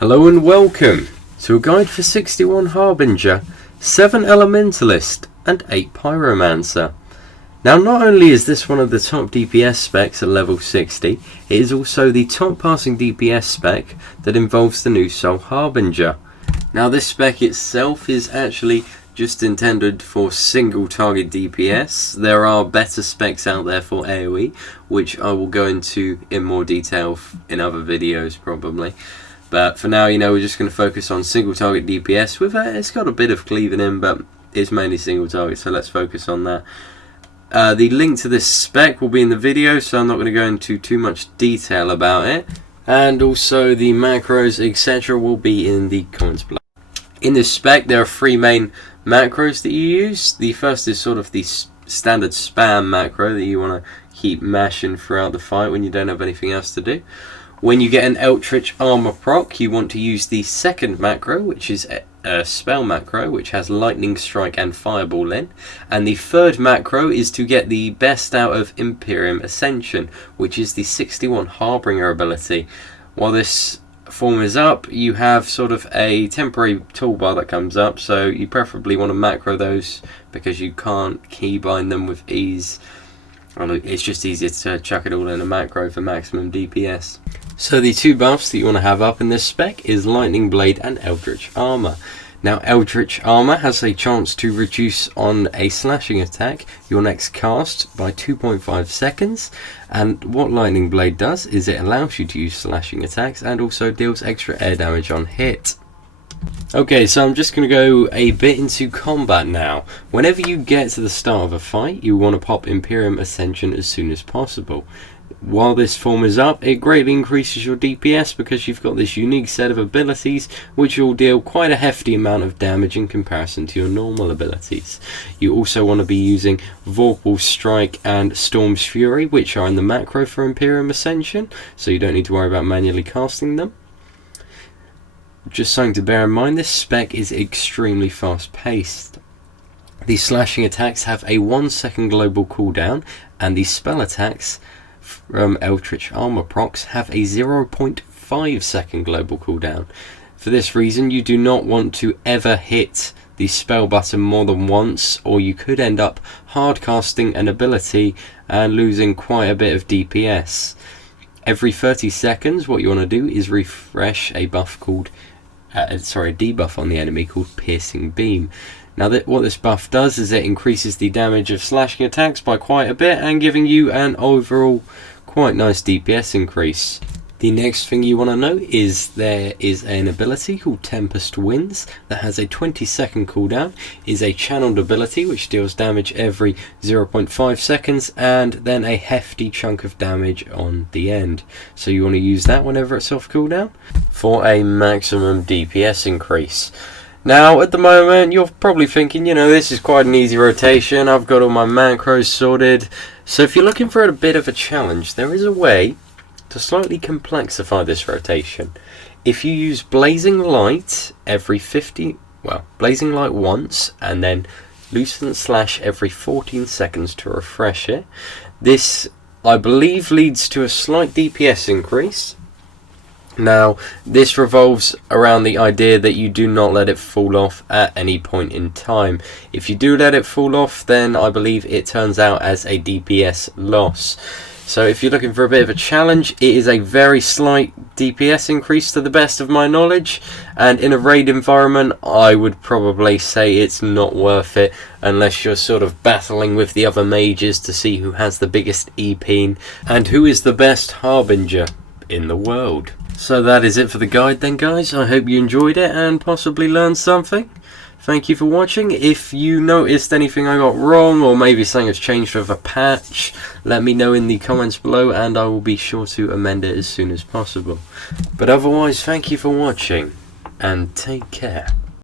Hello and welcome to a guide for 61 Harbinger, 7 Elementalist and 8 Pyromancer. Now not only is this one of the top DPS specs at level 60, it is also the top passing DPS spec that involves the new Soul Harbinger. Now this spec itself is actually just intended for single target DPS. There are better specs out there for AoE, which I will go into in more detail in other videos probably. But for now, we're just going to focus on single target DPS. It's got a bit of cleaving in, but it's mainly single target, so let's focus on that. The link to this spec will be in the video, so I'm not going to go into too much detail about it. And also the macros, etc. will be in the comments below. In this spec, there are 3 main macros that you use. The first is sort of the standard spam macro that you want to keep mashing throughout the fight when you don't have anything else to do. When you get an Eldritch Armor proc, you want to use the second macro, which is a spell macro, which has Lightning Strike and Fireball in. And the third macro is to get the best out of Empyrean Ascension, which is the 61 Harbringer ability. While this form is up, you have sort of a temporary toolbar that comes up, so you preferably want to macro those because you can't keybind them with ease. It's just easier to chuck it all in a macro for maximum DPS. So the 2 buffs that you want to have up in this spec is Lightning Blade and Eldritch Armor. Now Eldritch Armor has a chance to reduce on a slashing attack your next cast by 2.5 seconds, and what Lightning Blade does is it allows you to use slashing attacks and also deals extra air damage on hit. Okay, so I'm just going to go a bit into combat now. Whenever you get to the start of a fight, you want to pop Empyrean Ascension as soon as possible. While this form is up, it greatly increases your DPS because you've got this unique set of abilities which will deal quite a hefty amount of damage in comparison to your normal abilities. You also want to be using Vorpal Strike and Storm's Fury, which are in the macro for Empyrean Ascension, so you don't need to worry about manually casting them. Just something to bear in mind, this spec is extremely fast paced. The slashing attacks have a 1-second global cooldown, and the spell attacks from Eldritch Armor procs have a 0.5 second global cooldown. For this reason, you do not want to ever hit the spell button more than once, or you could end up hard casting an ability and losing quite a bit of DPS. Every 30 seconds, what you want to do is refresh a buff called a debuff on the enemy called Piercing Beam. Now what this buff does is it increases the damage of slashing attacks by quite a bit and giving you an overall quite nice DPS increase. The next thing you want to know is there is an ability called Tempest Winds that has a 20-second cooldown, is a channeled ability which deals damage every 0.5 seconds and then a hefty chunk of damage on the end. So you want to use that whenever it's off cooldown for a maximum DPS increase. Now at the moment you're probably thinking, this is quite an easy rotation, I've got all my macros sorted. So if you're looking for a bit of a challenge, there is a way to slightly complexify this rotation. If you use Blazing Light Blazing Light once and then Loosen Slash every 14 seconds to refresh it, this I believe leads to a slight DPS increase. Now this revolves around the idea that you do not let it fall off at any point in time. If you do let it fall off, then I believe it turns out as a DPS loss. So if you're looking for a bit of a challenge, it is a very slight DPS increase to the best of my knowledge, and in a raid environment I would probably say it's not worth it unless you're sort of battling with the other mages to see who has the biggest EP and who is the best Harbinger in the world. So that is it for the guide then, guys. I hope you enjoyed it and possibly learned something. Thank you for watching. If you noticed anything I got wrong, or maybe something has changed with a patch, let me know in the comments below and I will be sure to amend it as soon as possible. But otherwise, thank you for watching and take care.